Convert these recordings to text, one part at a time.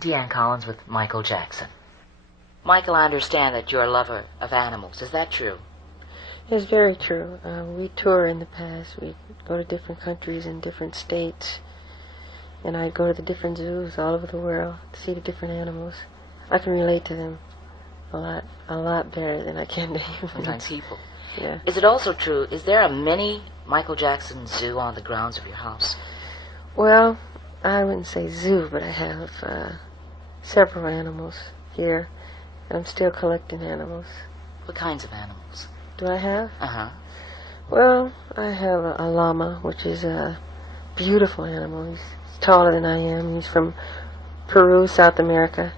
Deanne Collins with Michael Jackson. Michael, I understand that you're a lover of animals. Is that true? It's very true. We tour in the past. We go to different countries and different states. And I go to the different zoos all over the world to see the different animals. I can relate to them a lot better than I can to Sometimes people. Yeah. Is it also true, is there a mini Michael Jackson zoo on the grounds of your house? Well, I wouldn't say zoo, but I have several animals here. And I'm still collecting animals. What kinds of animals? Do I have? Uh-huh. Well, I have a llama, which is a beautiful animal. He's taller than I am. He's from Peru, South America.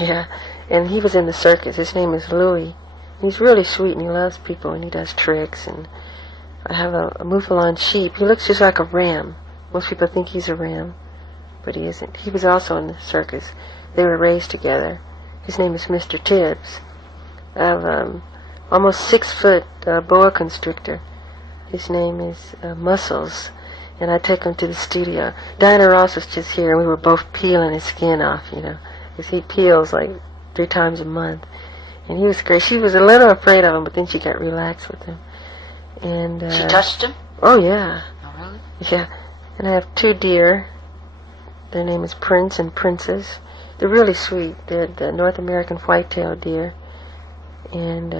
Yeah, and he was in the circus. His name is Louis. He's really sweet, and he loves people, and he does tricks. And I have a Mouflon sheep. He looks just like a ram. Most people think he's a ram, but he isn't. He was also in the circus. They were raised together. His name is Mr. Tibbs. I have almost 6-foot boa constrictor. His name is Muscles, and I take him to the studio. Diana Ross was just here, and we were both peeling his skin off, because he peels like 3 times a month. And he was great. She was a little afraid of him, but then she got relaxed with him. And she touched him? Oh, yeah. Oh, really? Yeah. And I have 2 deer. Their name is Prince and Princess. They're really sweet. They're the North American white-tailed deer. And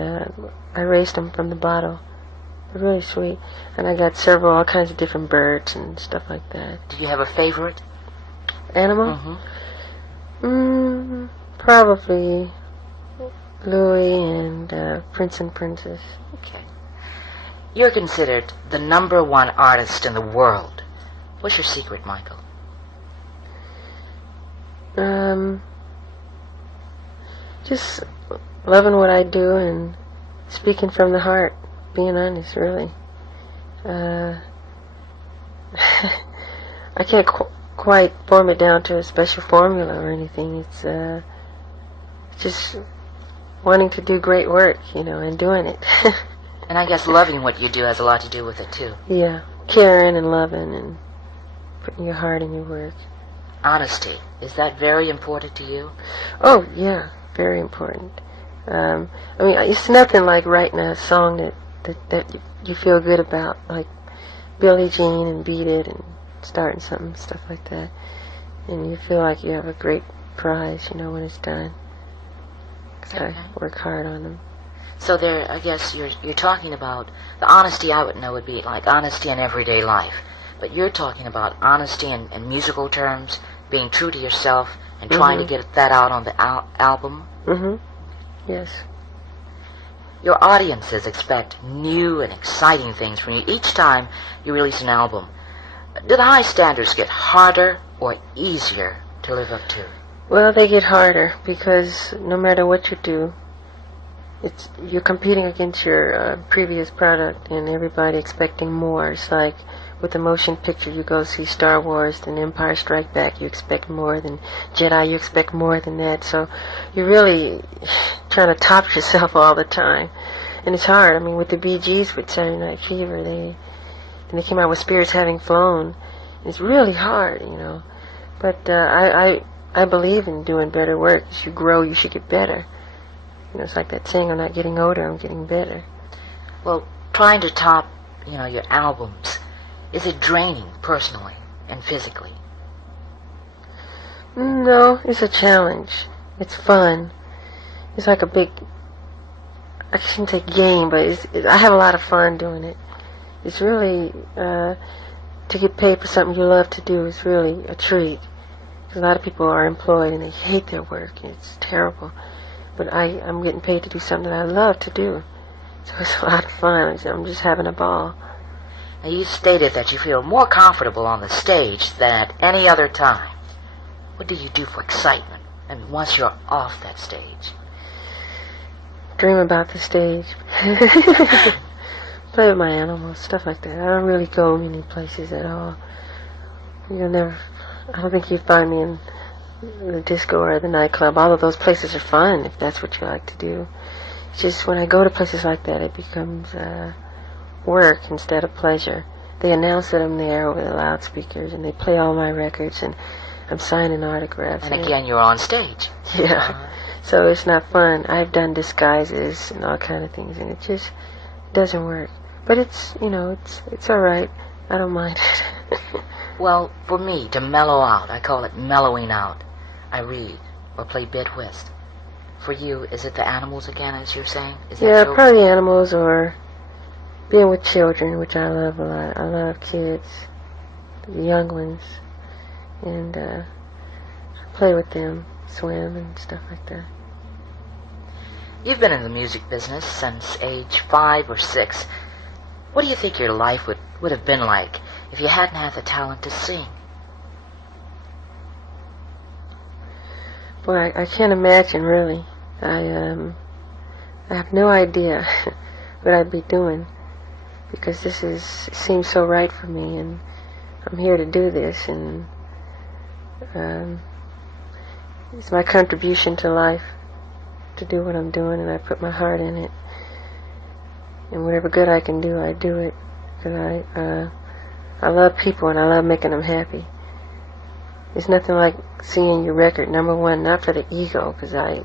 I raised them from the bottle. They're really sweet. And I got all kinds of different birds and stuff like that. Do you have a favorite animal? Mm-hmm. Probably Louis and Prince and Princess. Okay. You're considered the #1 artist in the world. What's your secret, Michael? Just loving what I do and speaking from the heart, being honest, really. I can't quite form it down to a special formula or anything. It's just wanting to do great work, and doing it. And I guess loving what you do has a lot to do with it, too. Yeah, caring and loving and putting your heart in your work. Honesty, is that very important to you? Oh, yeah, very important. It's nothing like writing a song that you feel good about, like Billie Jean and Beat It and starting something, stuff like that. And you feel like you have a great prize, when it's done. Because I work hard on them. So there, I guess you're talking about the honesty I would know would be like honesty in everyday life. But you're talking about honesty in musical terms, being true to yourself, and trying to get that out on the album. Yes. Your audiences expect new and exciting things from you each time you release an album. Do the high standards get harder or easier to live up to? Well, they get harder because no matter what you do, you're competing against your previous product and everybody expecting more. It's like with the motion picture, you go see Star Wars, then Empire Strikes Back, you expect more, than Jedi, you expect more than that. So you're really trying to top yourself all the time. And it's hard. With the Bee Gees with Saturday Night Fever, they came out with Spirits Having Flown. It's really hard, But I believe in doing better work. As you grow, you should get better. It's like that saying, I'm not getting older, I'm getting better. Well, trying to top, your albums, is it draining personally and physically? No, it's a challenge. It's fun. It's like a big, I shouldn't say game, but I have a lot of fun doing it. It's really, to get paid for something you love to do is really a treat. A lot of people are employed and they hate their work. It's terrible. But I'm getting paid to do something that I love to do. So it's a lot of fun. I'm just having a ball. Now, you stated that you feel more comfortable on the stage than at any other time. What do you do for excitement and once you're off that stage? Dream about the stage. Play with my animals, stuff like that. I don't really go many places at all. I don't think you'd find me in the disco or the nightclub. All of those places are fun if that's what you like to do. It's just when I go to places like that, it becomes work instead of pleasure. They announce that I'm there over the loudspeakers, and they play all my records, and I'm signing autographs. And again, you're on stage. Yeah. So it's not fun. I've done disguises and all kind of things, and it just doesn't work. But it's, it's all right. I don't mind it. Well, for me, to mellow out, I call it mellowing out, I read or play bid whist. For you, is it the animals again, as you're saying? Is that Yeah, your... probably animals or being with children, which I love a lot. I love kids, the young ones, and play with them, swim and stuff like that. You've been in the music business since age 5 or 6. What do you think your life would have been like if you hadn't had the talent to sing? Boy, I can't imagine, really. I have no idea what I'd be doing, because seems so right for me, and I'm here to do this, and it's my contribution to life to do what I'm doing, and I put my heart in it. And whatever good I can do, I do it, because I love people and I love making them happy. There's nothing like seeing your record #1, not for the ego, because I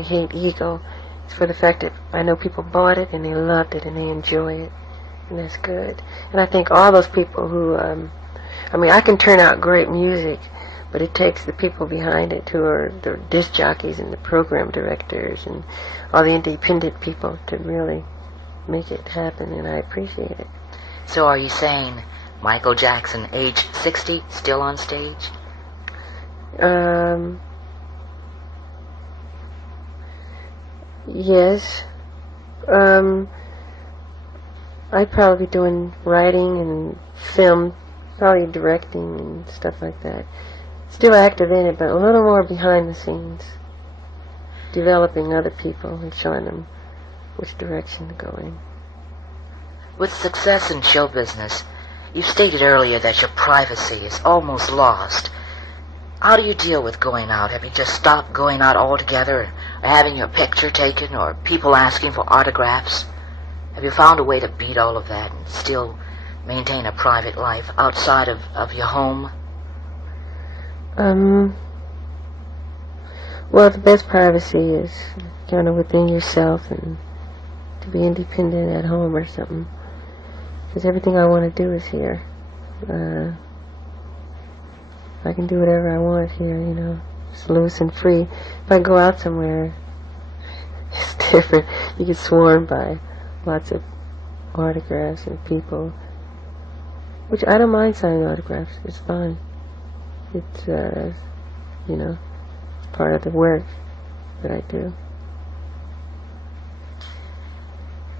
hate ego. It's for the fact that I know people bought it and they loved it and they enjoy it, and that's good. And I think all those people who, I can turn out great music, but it takes the people behind it, who are the disc jockeys and the program directors and all the independent people, to really make it happen, and I appreciate it. So are you saying Michael Jackson, age 60, still on stage? Yes. I'd probably be doing writing and film, probably directing and stuff like that. Still active in it, but a little more behind the scenes, developing other people and showing them which direction to go in. With success in show business, you stated earlier that your privacy is almost lost. How do you deal with going out? Have you just stopped going out altogether, or having your picture taken, or people asking for autographs? Have you found a way to beat all of that and still maintain a private life outside of your home? Well, the best privacy is kind of within yourself, and to be independent at home or something. Because everything I want to do is here. I can do whatever I want here, It's loose and free. If I go out somewhere, it's different. You get swarmed by lots of autographs and people, which I don't mind signing autographs. It's fine. It's, part of the work that I do.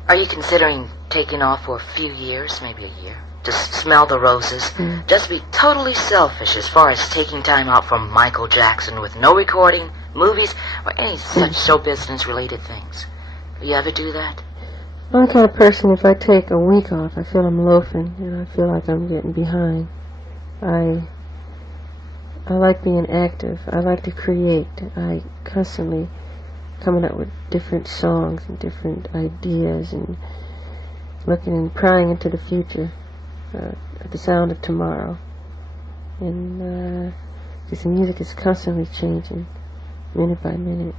Are you considering taking off for a few years, maybe a year, to smell the roses? Just be totally selfish as far as taking time out from Michael Jackson with no recording, movies, or any such show business related things. Will you ever do that? I'm the kind of person, if I take a week off, I feel I'm loafing, and I feel like I'm getting behind. I like being active. I like to create. I constantly coming up with different songs and different ideas, and looking and prying into the future, at the sound of tomorrow. And because the music is constantly changing, minute by minute.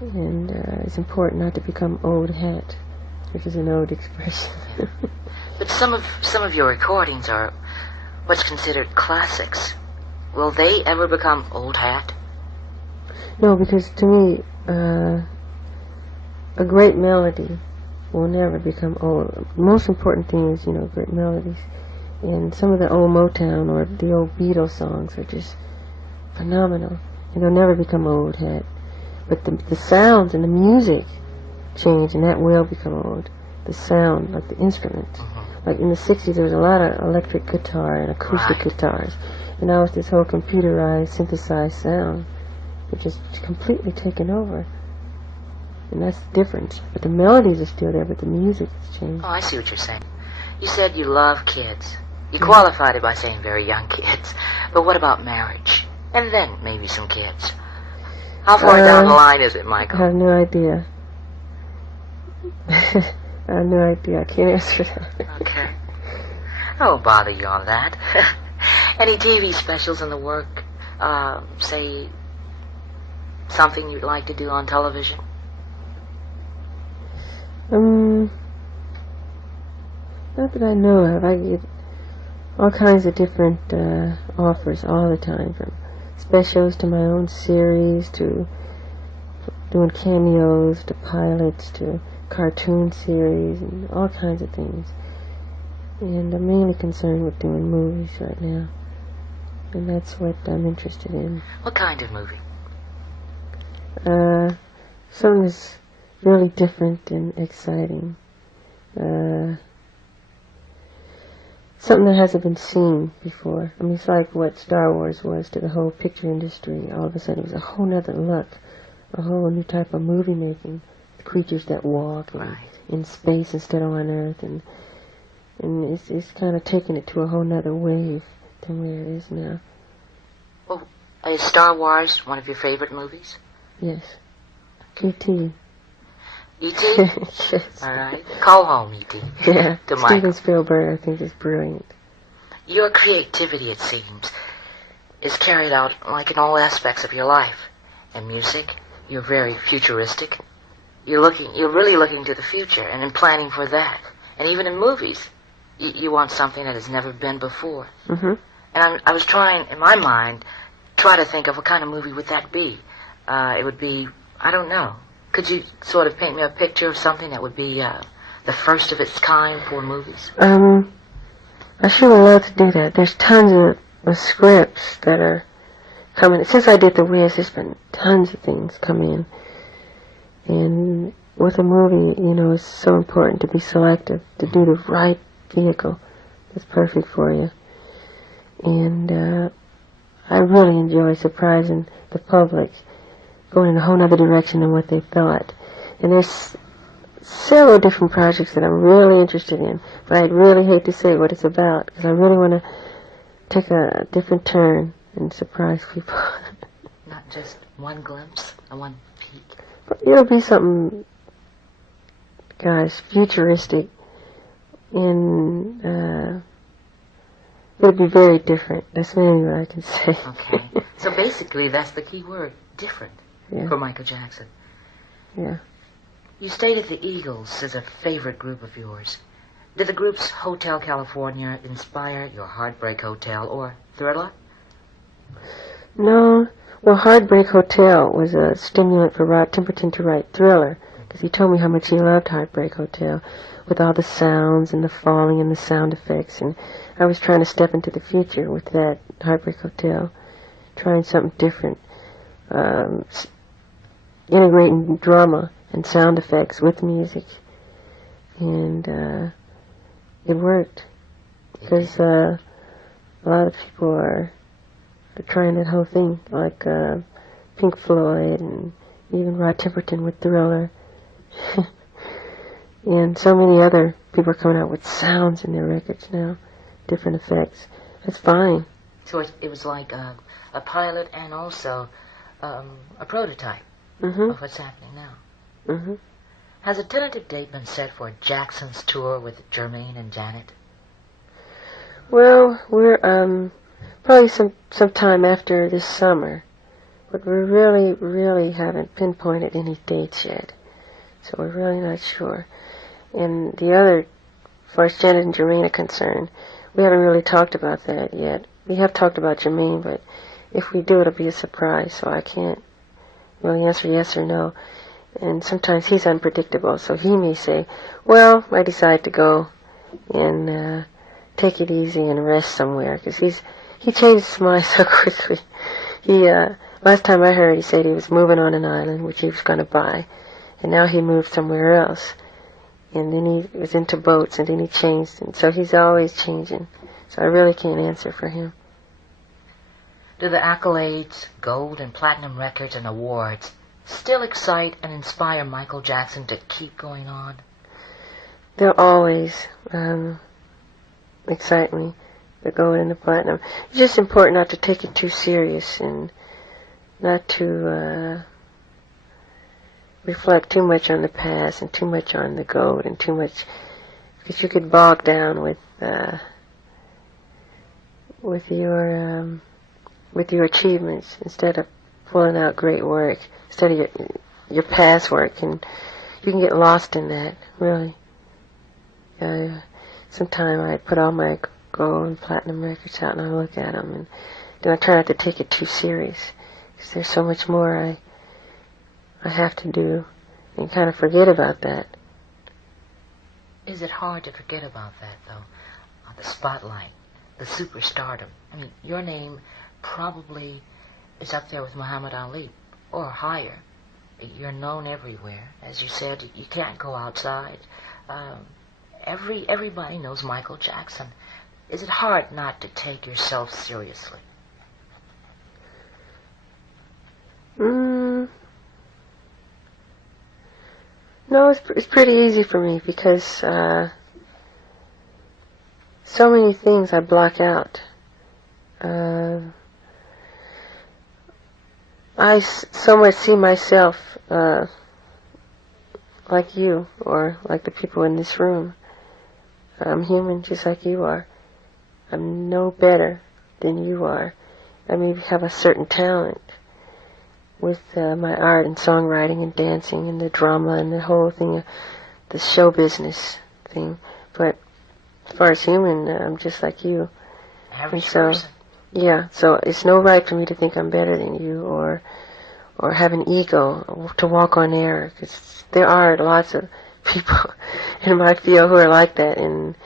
And it's important not to become old hat, which is an old expression. But some of your recordings are what's considered classics. Will they ever become old hat? No, because to me, a great melody will never become old. The most important thing is, great melodies. And some of the old Motown or the old Beatles songs are just phenomenal. And they'll never become old hat. But the sounds and the music change, and that will become old. The sound, like the instruments. Like in the 60s, there was a lot of electric guitar and acoustic guitars. And now it's this whole computerized, synthesized sound, which is completely taken over. And that's the difference. But the melodies are still there, but the music has changed. Oh, I see what you're saying. You said you love kids. You qualified it by saying very young kids. But what about marriage? And then maybe some kids. How far down the line is it, Michael? I have no idea. I have no idea. I can't answer that. Okay. I won't bother you on that. Any TV specials in the work? Say, something you'd like to do on television? Not that I know of. I get all kinds of different offers all the time, from specials to my own series to doing cameos to pilots to cartoon series and all kinds of things. And I'm mainly concerned with doing movies right now, and that's what I'm interested in. What kind of movie? Something that's really different and exciting. Something that hasn't been seen before. I mean, it's like what Star Wars was to the whole picture industry. All of a sudden, it was a whole nother look, a whole new type of movie making. The creatures that walk and in space instead of on Earth, and it's kind of taking it to a whole nother wave than where it is now. Well, is Star Wars one of your favorite movies? Yes. E.T. E.T.? Yes. All right. Call home, E.T. Yeah. To Steven Michael. Spielberg, I think, is brilliant. Your creativity, it seems, is carried out like in all aspects of your life. In music, you're very futuristic. You're really looking to the future and in planning for that. And even in movies, you want something that has never been before. Mm-hmm. And I was trying, in my mind, try to think of what kind of movie would that be. It would be, I don't know. Could you sort of paint me a picture of something that would be the first of its kind for movies? I sure would love to do that. There's tons of scripts that are coming. Since I did The Wiz, there's been tons of things come in. And with a movie, you know, it's so important to be selective, to do the right vehicle that's perfect for you. And I really enjoy surprising the public, going in a whole other direction than what they thought. And there's several different projects that I'm really interested in, but I'd really hate to say what it's about, because I really want to take a different turn and surprise people. Not just one glimpse, one peek. But it'll be something, guys, futuristic, and it'll be very different. That's mainly what I can say. Okay. So basically, that's the key word, different, for Michael Jackson. Yeah. You stated the Eagles is a favorite group of yours. Did the groups Hotel California inspire your Heartbreak Hotel or Thriller? No. Well, Heartbreak Hotel was a stimulant for Rod Temperton to write Thriller, because he told me how much he loved Heartbreak Hotel, with all the sounds and the falling and the sound effects. And I was trying to step into the future with that Heartbreak Hotel, trying something different, integrating drama and sound effects with music. And it worked, because a lot of people are trying that whole thing, like Pink Floyd and even Rod Temperton with Thriller. And so many other people are coming out with sounds in their records now, different effects. That's fine. So it was like a pilot and also a prototype of what's happening now. Mm-hmm. Has a tentative date been set for Jackson's tour with Jermaine and Janet? Well, we're probably sometime after this summer, but we really haven't pinpointed any dates yet, so we're really not sure. And the other, as far as Janet and Jermaine are concerned, we haven't really talked about that yet. We have talked about Jermaine, but if we do, it'll be a surprise, so I can't really answer yes or no. And sometimes he's unpredictable, so he may say, well, I decide to go and take it easy and rest somewhere, because he changes his mind so quickly. Last time I heard, he said he was moving on an island, which he was going to buy, and now he moved somewhere else. And then he was into boats, and then he changed, and so he's always changing. So I really can't answer for him. Do the accolades, gold and platinum records and awards still excite and inspire Michael Jackson to keep going on? They'll always excite me, the gold and the platinum. It's just important not to take it too serious and not to reflect too much on the past and too much on the gold and too much, because you get bogged down with with your achievements instead of pulling out great work, instead of your past work, and you can get lost in that, really. Sometime I put all my gold and platinum records out and I look at them, and then I try not to take it too serious, because there's so much more I have to do, and kind of forget about that. Is it hard to forget about that, though? The spotlight, the superstardom. I mean, your name probably is up there with Muhammad Ali, or higher. You're known everywhere. As you said, you can't go outside. Everybody knows Michael Jackson. Is it hard not to take yourself seriously? No, it's pretty easy for me, because so many things I block out. I so much see myself like you, or like the people in this room. I'm human just like you are. I'm no better than you are. I may have a certain talent with my art and songwriting and dancing and the drama and the whole thing, the show business thing. But as far as human, I'm just like you. Average person. Yeah, so it's no right for me to think I'm better than you, or have an ego, to walk on air, because there are lots of people in my field who are like that, and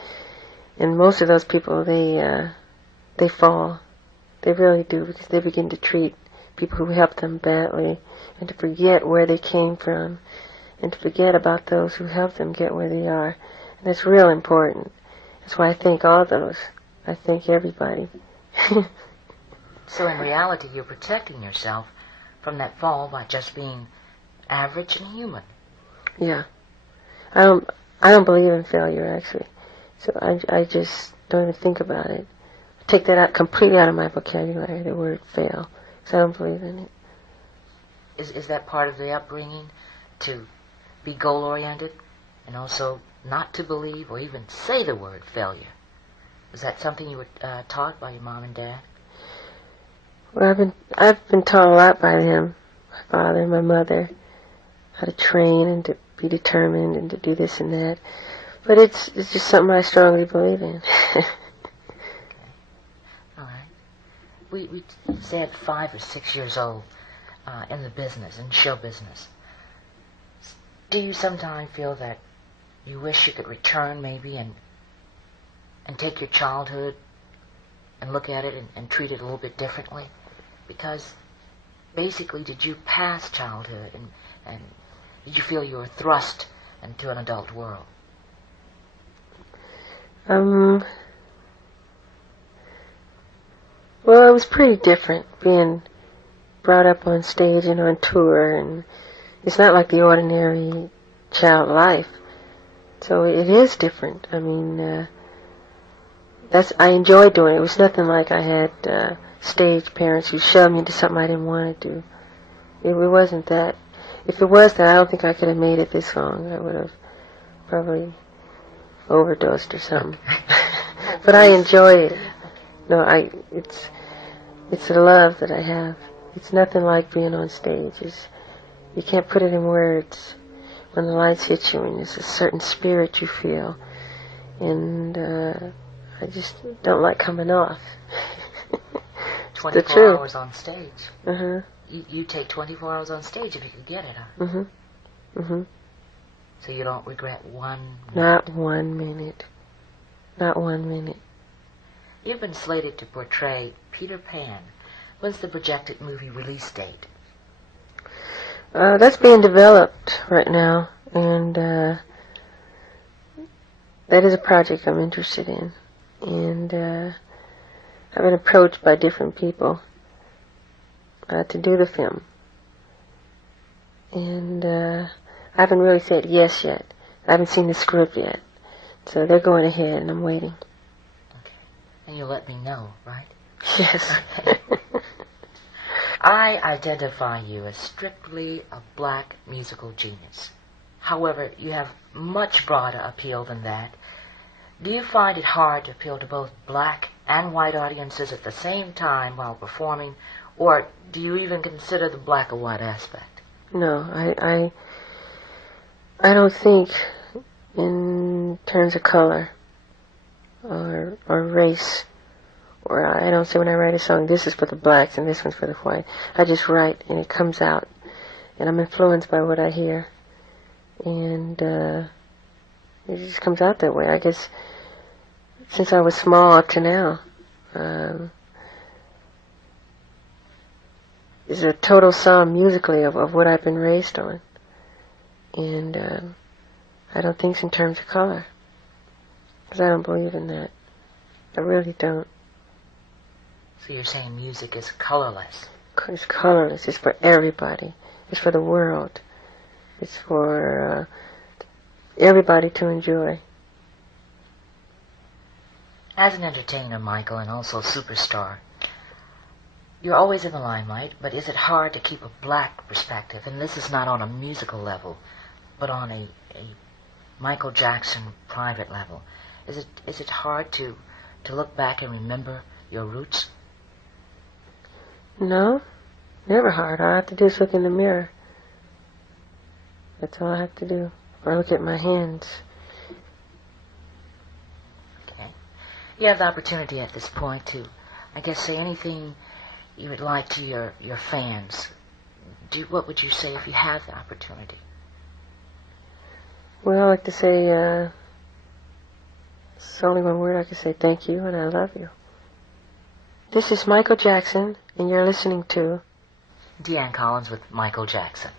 most of those people, they fall. They really do, because they begin to treat people who helped them badly, and to forget where they came from, and to forget about those who helped them get where they are. And that's real important. That's why I thank all those. I thank everybody. So in reality, you're protecting yourself from that fall by just being average and human. Yeah. I don't believe in failure, actually. So I just don't even think about it. I take that out completely out of my vocabulary, the word fail, because I don't believe in it. Is that part of the upbringing, to be goal-oriented and also not to believe or even say the word failure? Was that something you were taught by your mom and dad? Well, I've been taught a lot by them, my father and my mother, how to train and to be determined and to do this and that. But it's just something I strongly believe in. Okay. All right. We said 5 or 6 years old in the business, in show business. Do you sometimes feel that you wish you could return maybe and take your childhood and look at it and treat it a little bit differently? Because basically, did you pass childhood and did you feel you were thrust into an adult world? Well, it was pretty different being brought up on stage and on tour, and it's not like the ordinary child life. So it is different. I mean, I enjoyed doing it. It was nothing like I had stage parents who shoved me into something I didn't want to do. It wasn't that. If it was that, I don't think I could have made it this long. I would have probably overdosed or something. But I enjoy it. No, it's a love that I have. It's nothing like being on stage. You can't put it in words. When the lights hit you, and there's a certain spirit you feel, and I just don't like coming off. 24 hours on stage. Uh-huh. You take 24 hours on stage if you could get it, huh? Mm-hmm. Mm-hmm. So you don't regret 1 minute? Not 1 minute. Not 1 minute. You've been slated to portray Peter Pan. When's the projected movie release date? That's being developed right now, and that is a project I'm interested in. And I've been approached by different people to do the film. And I haven't really said yes yet. I haven't seen the script yet. So they're going ahead, and I'm waiting. Okay. And you'll let me know, right? Yes. Okay. I identify you as strictly a black musical genius. However, you have much broader appeal than that. Do you find it hard to appeal to both black and white audiences at the same time while performing, or do you even consider the black or white aspect? No, I don't think in terms of color or race, or I don't say when I write a song, this is for the blacks and this one's for the white. I just write and it comes out, and I'm influenced by what I hear, and it just comes out that way. I guess since I was small up to now, is a total sum musically of what I've been raised on, and I don't think it's in terms of color, because I don't believe in that. I really don't. So you're saying music is colorless? It's colorless. It's for everybody. It's for the world. It's for everybody to enjoy. As an entertainer, Michael, and also superstar, you're always in the limelight, but is it hard to keep a black perspective? And this is not on a musical level, but on a Michael Jackson private level. Is it hard to look back and remember your roots? No, never hard. All I have to do is look in the mirror. That's all I have to do. Or look at my hands. Okay. You have the opportunity at this point to, I guess, say anything you would like to your fans. What would you say if you had the opportunity? Well, I like to say, it's only one word I can say, thank you and I love you. This is Michael Jackson, and you're listening to Deanne Collins with Michael Jackson.